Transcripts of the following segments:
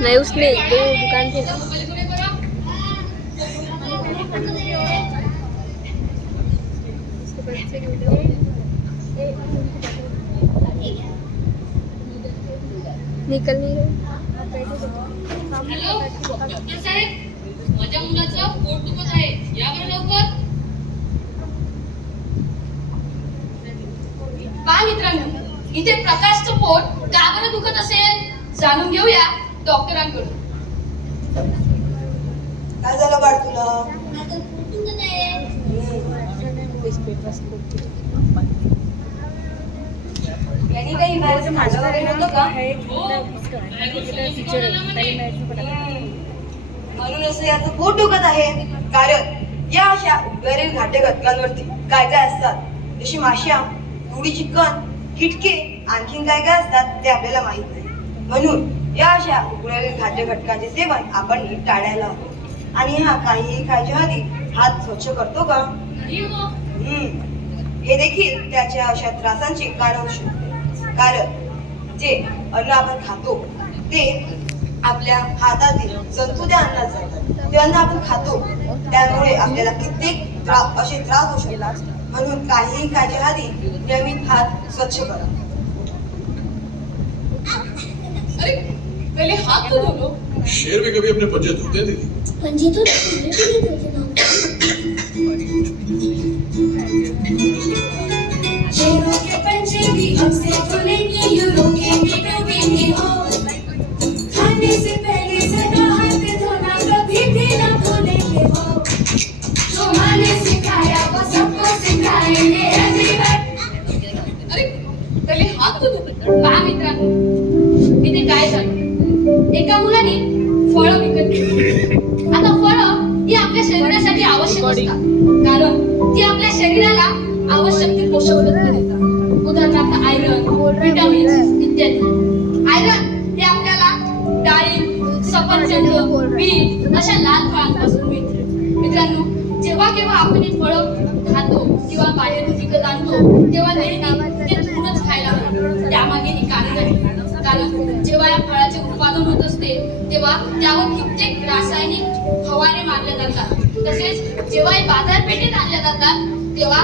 नहीं उसने दो दुकान थे। निकल नहीं रहे। हॅलो डॉक्टर साहेब, माझ्या मुलाचं पोट दुखत आहे, या बरं लवकर. पहा मित्रांनो, इथे प्रकाशचं पोट का बरं दुखत असेल जाणून घेऊया डॉक्टरांकडून. काय झालं बाळ तुला? माझं पोट दुखत आहे. यांनी काही बाहेरचं खाल्लं वगैरे नव्हतं का? म्हणून असं याचं पोट दुखत आहे. कारण या अशा उबदारील घाटे घटकांवरती काय काय असतात, जशी माश्या, थोडी चिकन, किटके, आणखीन काय काय असतात ते आपल्याला माहित नाही. म्हणून या अशा उबदारील घाटे घटकांचे सेवन आपण नीट टाळायला हवं. आणि हा काहीही खायच्या आधी हात स्वच्छ करतो का? हे देखील त्याच्या अशा त्रासांचे कारण असू शकते. कारण जे अन्न आपण खातो ते आपल्या हातातील जंतू त्या अन्नात जातात. ते अन्न आपण खातो त्यामुळे आपल्याला कित्येक असे त्रास होऊ शकतात. म्हणून काहीही खायच्या आधी नियमित हात स्वच्छ करा. अरे पहले हाथ तो धो लो. शेर भी कभी अपने पंजे धोते नहीं. पंजे तो धोते ना. शेरों के पंजे भी हमसे खुलेंगे, यूं रोकेंगे डूबेंगे हो. खाने से पहले सदा हाथ धोना कभी भी ना भूलेंगे हो. जो माने सिखाया वो सबको सिखाएंगे everyone. अरे पहिले हात तो धो. पहा मित्रांनो, इथे काय झालं, एका मुलाने फळं विकत घेतली. आता फळं ही आपल्या शरीरासाठी आवश्यक असतात, कारण ती आपल्या शरीराला आवश्यक ते पोषक तत्त्वे देतात. उदाहरणार्थ आयरन, विटामिन्स इत्यादी. आयरन हे आपल्याला डाळी, सफरचंद, बीट अशा लाल फळांपासून मिळते. मित्रांनो, जेव्हा केव्हा आपण हे फळं खातो किंवा बाहेरून विकत आणतो तेव्हा नेहमी ते धुवूनच खायला हवं. त्यामागे ही कारण आहे. कारण जेव्हा या फळाचे उत्पादन होत असते तेव्हा त्यावर कित्येक रासायनिक फवारे मारले जातात. तसेच जेव्हा हे बाजारपेठेत आणले जातात तेव्हा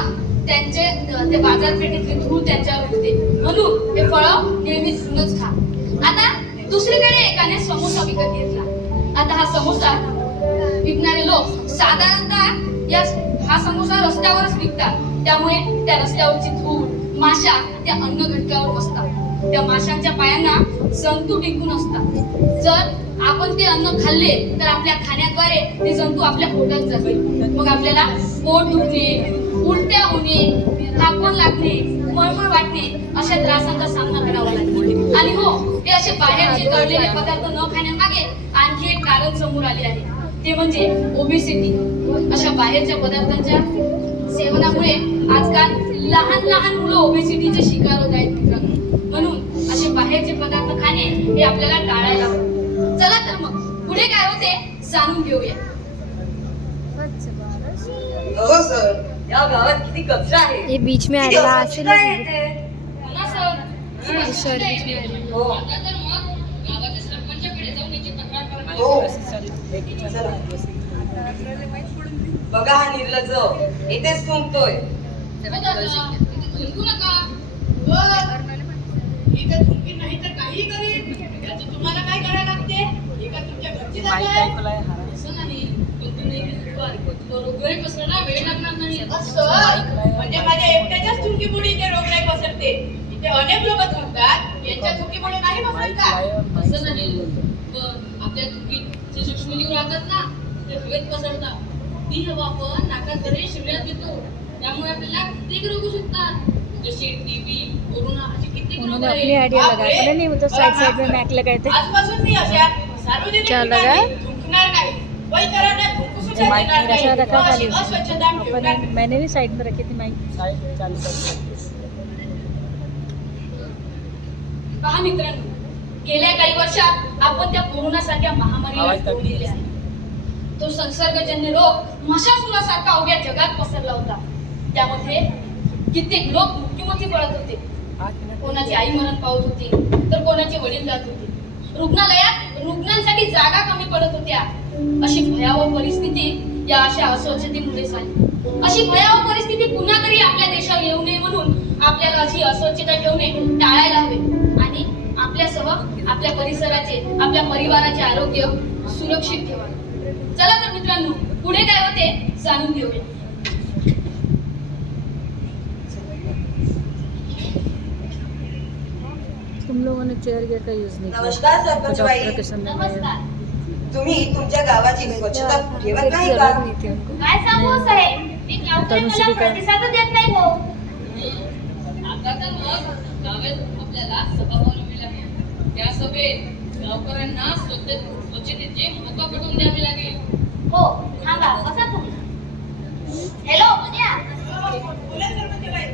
ते बाजारपेठेतले धूळ त्यांच्यावर होते. म्हणून हे फळं नेहमी धुवूनच खा. आता दुसरीकडे एकाने समोसा विकत घेतला. आता हा समोसा विकणारे लोक साधारणतः हा समोसा रस्त्यावरच विकतात. त्यामुळे त्या रस्त्यावरची धूळ, माशा त्या अन्न घटकावर बसतात. त्या माशांच्या पायांना जंतू टिकून असतात. जर आपण ते अन्न खाल्ले तर आपल्या खाण्याद्वारे ते जंतू आपल्या पोटात जातील. मग आपल्याला पोट दुखणे, उलट्या होणे, तापमान लागणे, मळमळ वाटणे अशा त्रासांचा सामना करावा लागतो. आणि हो, ते असे बाहेरचे तळलेले पदार्थ न खाण्यामागे आणखी एक कारण समोर आले आहे, ते म्हणजे ओबेसिटी. अशा बाहेरच्या पदार्थांच्या सेवनामुळे आजकाल लहान लहान मुलं ओबेसिटीचे शिकार होत आहेत मित्रांनो. म्हणून असे बाहेरचे पदार्थ खाणे हे आपल्याला टाळायला हवे. चला तर मग पुढे काय होते जाणून घेऊया. हो सर, या गावात किती कचरा आहे. ये बीच में किती आला अस्वच्छता असेल. आहे इथे. हो ना सर. सर बीच में आला. हो. आता तर मग गावाच्या सरपंचाकडे जाऊन याची तक्रार करावी. हो. चला. बघा हा निर्लज्ज इथेच थुंकतोय. थुंकू नका. इथे थुंकी नाही तर काही करीन. याचं तुम्हाला काय करायला लागते? एका तुमच्या घरची जागा आहे. असं नाही, पण तुम्ही रोगराई पसरायला वेळ लागणार नाही. असं म्हणजे माझ्या एकट्याच्याच थुंकीमुळे इथे रोगराई पसरते. इथे अनेक लोक थुंकतात, यांच्या थुंकीमुळे नाही पसरत का? असं नाही. आपल्या चुकीत जे सूक्ष्मजीव राहतात ना ते हवेत पसरतात. ती हवा आपण नाकाद्वारे शरीरात घेतो. त्यामुळे आपल्याला कित्येक रोग होऊ शकतात, जसे टीबी, कोरोना असे कित्येक रोग उन्होंने आहेत. अपनी आइडिया लगाया, बापरे! पता नहीं वो तो साइड साइड में मैक लगाए थे. आजपासून मी अशा सार्वजनिक क्या ठिकाणी लगा? थुंकणार नाही, वैतरण्या थुंकू सुद्धा माइक देणार नाही. ऐसा रखा व अशी खाली अस्वच्छता मी ठेवणार नाही. मैंने भी साइड में रखी थी माइक. पहा मित्रांनो, गेल्या काही वर्षात आपण त्या कोरोनासारख्या महामारीला तोंड दिले आहे. तो संसर्गजन्य रोग मशासुरासारखा अवघ्या जगात पसरला होता. त्यामध्ये कित्येक लोक मृत्युमुखी पडत होते. कोणाची आई मरण पावत होती, तर कोणाचे वडील जात होते. रुग्णालयात रुग्णांसाठी जागा कमी पडत होत्या. अशी भयावह परिस्थिती या अशा अस्वच्छतेमुळे झाली. अशी भयावह परिस्थिती पुन्हा तरी आपल्या देशात येऊ नये म्हणून आपल्याला अशी अस्वच्छता ठेवणे टाळायला हवे आणि आपल्यासह आपल्या परिसराचे, आपल्या परिवाराचे आरोग्य सुरक्षित ठेवावे. चला तर मित्रांनो, पुढे काय होते जाणून घेऊया. तुम लोगों ने चेयर गेयर का यूज नहीं किया. नमस्कार सरपंच तो बाई. डॉक्टर के सामने नमस्कार. तुम्ही तुमच्या गावाची स्वच्छता ठेवत नाही का? जरूरत नहीं थी उनको. काय सांगू साहेब, मी गावकरी मला प्रतिसाद देत नाही हो. आता तर मग गावात आपल्याला सभा बोलावी लागेल. त्या सभेत गावकऱ्यांना स्वच्छतेचे महत्त्व पटवून द्यावे लागेल. हो, थांबा, बसा तुम्ही. हॅलो मुन्या. बोला सरपंच बाई.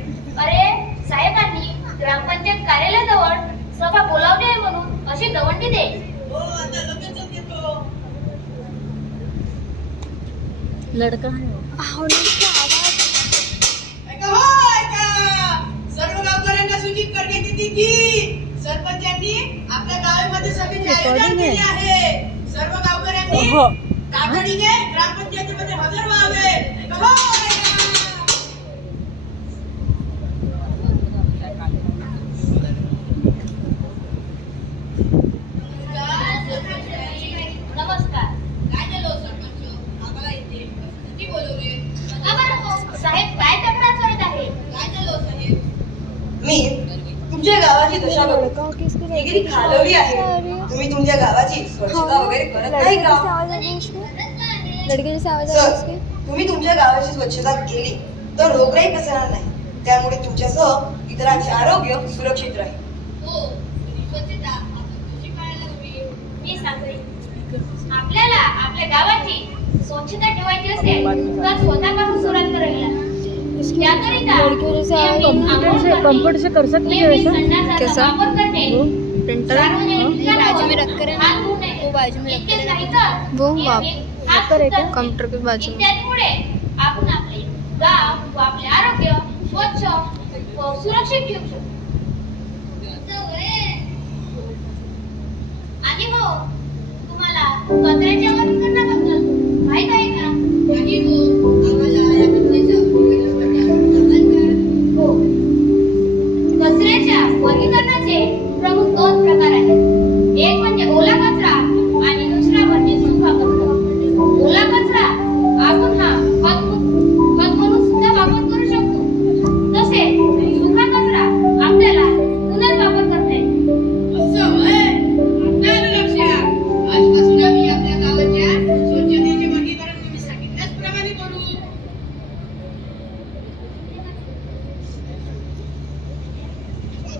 अरे साहेबांनी ग्रामपंचायत कार्यालयाजवळ सभा बोलावली आहे म्हणून अशी दवंडी दे. हो, आता लगेचच देतो. लड़का है वो. ऐका हो, ऐका. सर्व गावकऱ्यांना सूचित करण्यात येते की सरपंचांनी आपल्या गावामध्ये सभेचे आयोजन Recording आहे. केले आहे. सर्व गावकऱ्यांनी हो. तातडीने ग्रामपंचायतीमध्ये हजर व्हावे. ऐका हो, ऐका. नमस्कार. काय झालं सरपंच? आम्हाला इथे कशासाठी बोलवले? का बरं हो? साहेब काय तक्रार करत आहे? काय झालं साहेब? मी तुमच्या गावाची दशा बघतो. डिग्री घालवली आहे. तुम्ही तुमच्या गावाची स्वच्छता वगैरे करत नाही का? लड़के जैसे आवाज सर, तुम्ही तुमच्या गावाची स्वच्छता केली तर रोगराई पसरणार नाही. त्यामुळे तुमच्यासह इतरांचे आरोग्य सुरक्षित राहील. हो, स्वच्छता आपण कशी पाळायला हवी? मी सांगते. आपल्याला आपल्या गावाची स्वच्छता ठेवायची असेल तर स्वतःपासून सुरुवात करावी लागते. त्याकरिता लड़कियों जैसे आवाज कंप्यूटर से कर सकते हैं वैसा. कैसा? वापर करणे, प्रिंटर बाजू में रख कर है ना? हात धुणे, वो बाजू में रख कर इतकेच है नाही ना? तर वो नियमित हात ऊपर है क्या? धुणे, कंप्यूटर के बाजू में. इत्यादीमुळे आपण आपले गाव व आपले आरोग्य स्वच्छ व सुरक्षित ठेवू शकतो. आणि हो, तुम्हाला कचऱ्याच्या वर्गीकरणाबद्दल माहित आहे का? नाही हो, आम्हाला या कचऱ्याच्या वर्गीकरणाबद्दल हो. कचऱ्याच्या वर्गीकरणाचे प्रमुख 2 प्रकार आहेत. एक म्हणजे ओला कचरा आणि दुसरा म्हणजे सुका कचरा. ओला कचरा आपण हा खत म्हणून सुद्धा वापर करू शकतो. तसेच सुका कचरा आपल्याला पुनर्वापर करता येतो. असं होय? आता आलं लक्षात. आजपासून आम्ही आपल्या गावाच्या स्वच्छतेचे वर्गीकरण तुम्ही सांगितल्याप्रमाणे करू.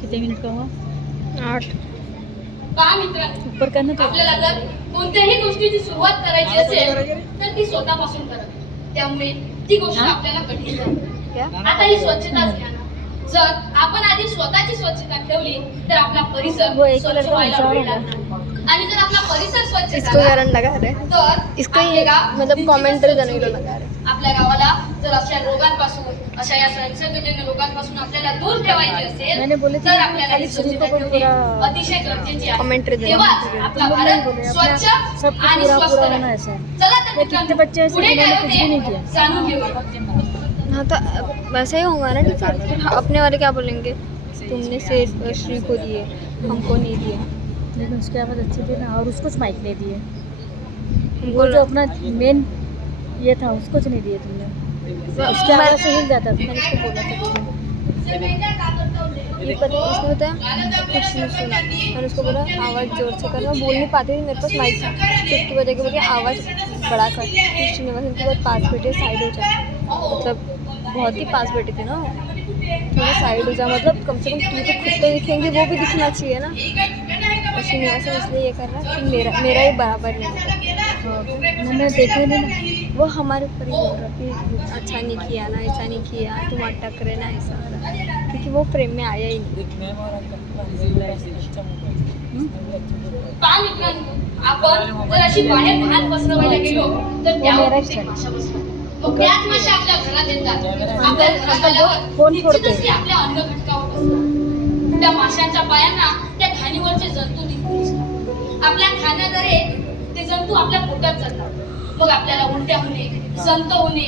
कितने मिनट का हुआ? 8. पहा मित्रांनो, ऊपर करना तो. आपल्याला जर कोणत्याही गोष्टीची सुरुवात करायची असेल तर ती स्वतःपासून करावी. त्यामुळे ती गोष्ट आपल्याला कठीण जाते. क्या? आता ही स्वच्छताच घ्या ना. जर आपण आधी स्वतःची स्वच्छता ठेवली तर आपला परिसर वो एक स्वच्छ लड़का व्हायला हुशार वेळ होगा. लागणार नाही. आणि जर आपला परिसर स्वच्छ इसको झाला गारंटी लगा रहे हैं. तर इसको आपले ये गाव मतलब निश्चितच कमेंट्री स्वच्छ देने के लिए होईल. लगा रहे हैं. आपल्या गावाला जर अशा रोगांपासून, अशा या संसर्गजन्य रोगांपासून आपल्याला दूर ठेवायची मैंने बोले असेल थे तर आपल्याला ही खाली स्वच्छता को ठेवणे पूरा अतिशय गरजेची आहे. कमेंट्री देने तेव्हाच के लिए. आपला तुम लोग नहीं भारत बोले, स्वच्छ अपना सबको आणि पूरा स्वस्थ पूरा राहील. होना ऐसा है. चला तर वो कितने मित्रांनो, बच्चे ऐसे पुढे काय जिन्होंने कुछ भी नहीं होते किया. जाणून घेऊया. हाँ तो वैसे ही होगा ना टीचर. फिर अपने वाले क्या बोलेंगे? तुमने सिर्फ श्री को दिए, हमको नहीं दिए. लेकिन उसके आवाज़ अच्छी थी ना, और उसको माइक नहीं दिए. हमको वो जो अपना मेन ये था उसको नहीं दिए तुमने. उसके आवाज़ से हिल जाता था. मैंने इसको बोला था. जर महिला का करता ये पता है इसने बताया कुछ नहीं सुना। मैंने उसको बोला आवाज़ जोर से करना, बोल नहीं पाती थी, मेरे पास माइक था। चुटकी बजा के बोली आवाज़ बड़ा कर। फिर श्रीनिवासन के बाद पास बैठे साइड हो जाए, मतलब बहुत ही पास बैठे थे ना, थोड़ा साइड हो जा, मतलब कम से कम तुझे खुद तो दिखेंगे, वो भी दिखना चाहिए ना। और श्रीनिवासन इसलिए ये कर रहा कि मेरा ही बराबर नहीं है। मैंने देखा नहीं ना। वो हमारे ऊपर ही बोल रहा कि अच्छा नहीं किया ना, ऐसा नहीं किया, तुम अटक रहे ना, ऐसा हो रहा, क्योंकि वो फ्रेम में आया ही नहीं। पहा मित्रांनो, आपण जर अशी बाहेर भात पसरवायला गेलो तर त्यावर एक माशा बसतात. मग त्याच माशा आपल्या घरात येतात. आपल्या घरात आल्यावर निश्चितच ती आपल्या अन्न घटकावर बसतात. त्या माशांच्या पायांना त्या खाणीवरचे जंतू दिसतात. आपल्या खाण्याद्वारे ते जंतू आपल्या पोटात जातात. मग आपल्याला उलट्या होणे, संत होणे,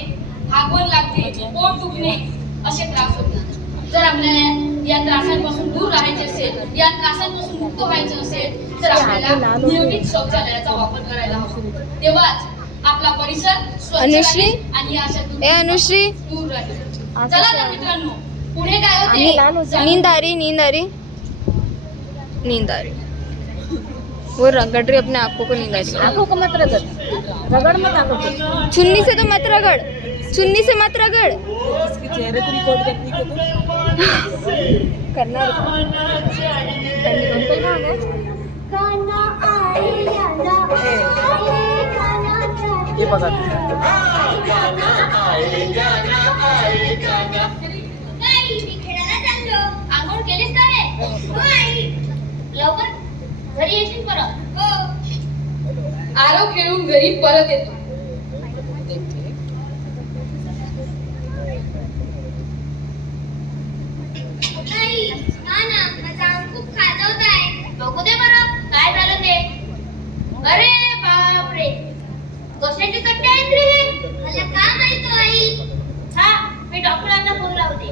हागवण लागणे, पोट दुखणे असे त्रास होतात. जर आपल्याला या त्रासांपासून दूर राहायचे असेल, या त्रासांपासून मुक्त व्हायचं असेल तर आपल्याला नियमित शौचालयाचा वापर करायला हवा. तेव्हाच आपला परिसर स्वच्छ अनुश्री? राहील आणि अशा ए अनुश्री, दूर राहील. चला तर मित्रांनो, पुढे काय होते? नींद आ रही, नींद आ रही, नींद आ रही। वो रगड़ रही अपने आंखों को, नींद आ रही। आंखों को मत रगड़, रगड़ मत आंखों को। चुन्नी से तो मत रगड़, चुन्नी से मत रगड़। इसके चेहरे को रिकॉर्ड करने के तो करना ये पकड़ आंघोळ केलीस का रे? लवकर घरी येशील परत. आरव खेळून घरी परत येतो. खूप खाजवत आहे. बघू दे बरं काय झालं ते. अरे बापरे, कशाची चट्टे आहेत रे? मला का माहित आई. हा, मी डॉक्टरांना फोन लावते.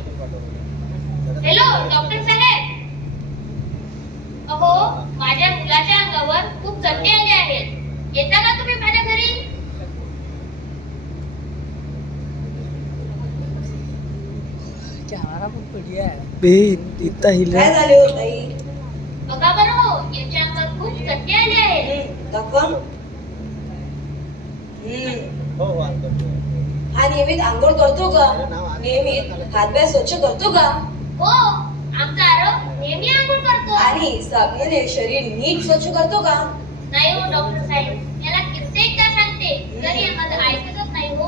हॅलो डॉक्टर साहेब. अहो, माझ्या मुलाच्या अंगावर खूप चट्टे आले आहेत. येता का तुम्ही माझ्या घरी? चेहरा बहुत बढ़िया है बे, इतना हिल रहा काय है. झाले हो ताई? बघा बरं हो, याच्या अंगावर खूप चट्टे आले आहेत. दाखवा. हा नियमित आंघोळ करतो का? नियमित हातपाय स्वच्छ करतो का? हो, आमचा आरव नेहमी आंघोळ करतो. आणि साबणाने शरीर नीट स्वच्छ करतो का? नाही हो डॉक्टर साहेब, याला कित्येकदा सांगते तरी हे माझं ऐकतच नाही हो.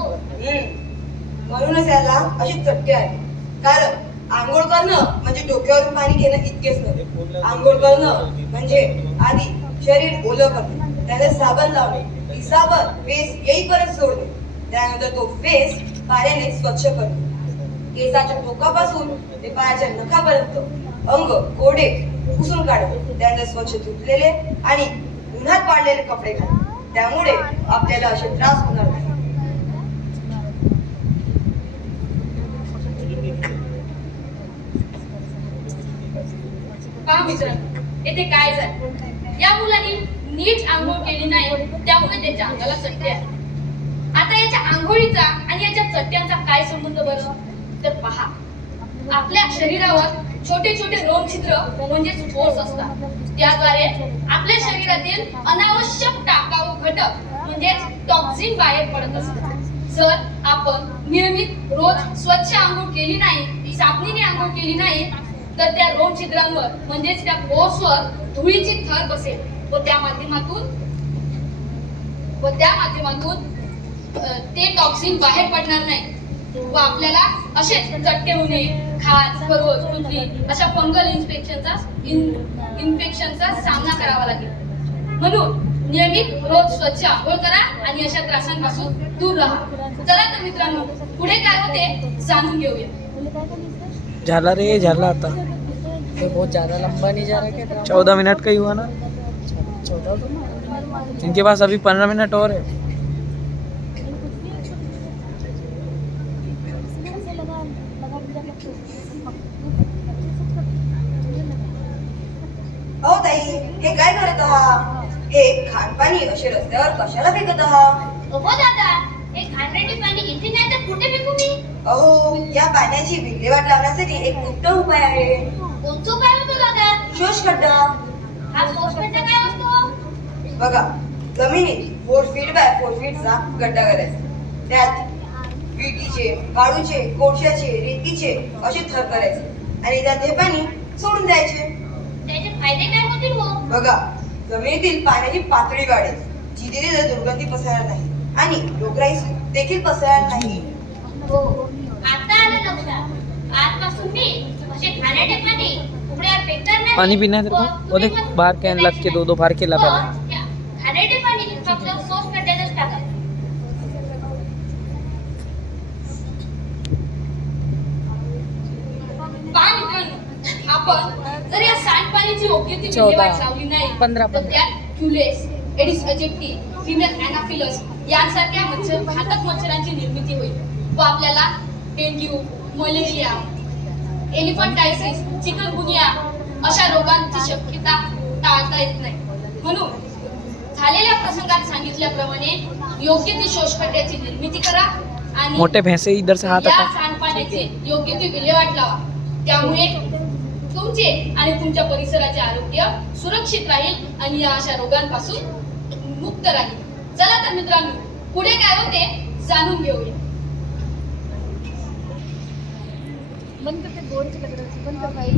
म्हणूनच याला अशी चटके आहे. कारण आंघोळ करणं म्हणजे डोक्यावरून पाणी घेणं इतकेच नव्हे. आंघोळ करणं म्हणजे आधी शरीर ओलं करणे, त्याला साबण लावणे, ती साबण फेस येईपर्यंत सोडणे, त्यानंतर तो फेस पाण्याने स्वच्छ करणे. केसाच्या टोकापासून ते पायाच्या नखापर्यंत अंग कोरडे पुसून काढणे, त्यानंतर स्वच्छ धुतलेले आणि उन्हात पाडलेले कपडे घालणे. त्यामुळे आपल्याला असे त्रास होणार नाही. पहा मित्रांनो, येथे काय झालं. या मुलाने नीट आंघोळ केली नाही, त्यामुळे त्याच्या अंगाला चट्टे आले. आता याच्या आंघोळीचा आणि याच्या चट्ट्यांचा काय संबंध बरं? तर पहा, आपल्या शरीरावर छोटे छोटे रोमछिद्र म्हणजेच पोर्स असतात. त्याद्वारे आपल्या शरीरातील अनावश्यक टाकाऊ घटक म्हणजेच टॉक्सिन बाहेर पडत असतात. जर आपण नियमित रोज स्वच्छ आंघोळ केली नाही, साबणीने आंघोळ केली नाही, तर त्या रोमछिद्रांवर म्हणजेच त्या पोर्सवर धुळीची थर बसेल व त्या माध्यमातून ते टॉक्सिन बाहेर पडणार नाही व आपल्याला असेच चट्टे होणे, खाज, खरोच, कुजली अशा फंगल इन्फेक्शनचा सामना करावा लागेल. म्हणून नियमित रोज स्वच्छ आंघोळ करा आणि अशा त्रासांपासून दूर राहा. चला तर मित्रांनो, पुढे काय होते जाणून घेऊया. झाला रे, झाला आता. ये बहुत ज्यादा लंबा नहीं जा रहा क्या? 14 मिनट का ही हुआ ना. 14 तो इनके पास अभी 15 मिनट और है. अहो ताई, हे काय करत आहात? हे खाणपाणी असे रस्त्यावर कशाला फेकत आहात? हो दादा, हे घाणेरडे पाणी इथे नाही तर कुठे फेकू मी? अहो, या पाण्याची विल्हेवाट लावण्यासाठी एक उत्तम उपाय आहे. कोणतो काय होतो दादा? शोषखड्डा. हा शोषखड्डा काय असतो? बघा, जमिनीत 4 फीट बाय 4 फीटचा गड्डा करायचा. त्यात विटीचे, वाळूचे, कोळशाचे, रेतीचे असे थर करायचे आणि त्यात हे पाणी सोडून द्यायचे. त्याचे फायदे काय होतील हो? बघा, जमिनीतील पाण्याची पातळी वाढेल, जिथे दुर्गंधी पसरणार नाही आणि रोगराई देखील पसरणार नाही. हो, आता आलं लक्षात. आजपासून मी असे खाण्याचे पाणी उघड्यावर फेकणार नाही. पानी पीना है तेरे को? वो देख बाहर कैन लग के 2-2 बार केला पहले. खाण्याचे पाणी फक्त शोषखड्ड्यातच टाकायचं. पहा मित्रांनो, आपण जर या सांडपाण्याची योग्य ती 14, विल्हेवाट लावली नाही 15, तर त्यात क्युलेस, एडिस अजेक्टी, फिमेल अॅनाफिलस यांसारख्या घातक मच्छरांची निर्मिती होईल व आपल्याला डेंग्यू, मलेरिया, एलिफंटायसिस, चिकनगुनिया अशा रोगांची शक्यता टाळता येत नाही. म्हणून झालेल्या प्रसंगात सांगितल्याप्रमाणे योग्य ती शोषखड्ड्याची निर्मिती करा आणि मोटे भैंसे इधर से हाथ या हटा. सांडपाण्याची योग्य ती विल्हेवाट लावा. त्यामुळे तुमचे आणि तुमच्या परिसराचे आरोग्य सुरक्षित राहील आणि या अशा रोगांपासून मुक्त राहील. चला तर मित्रांनो, पुढे काय होते जाणून घेऊया. बंद करते बोर्ड बंद कर भाई.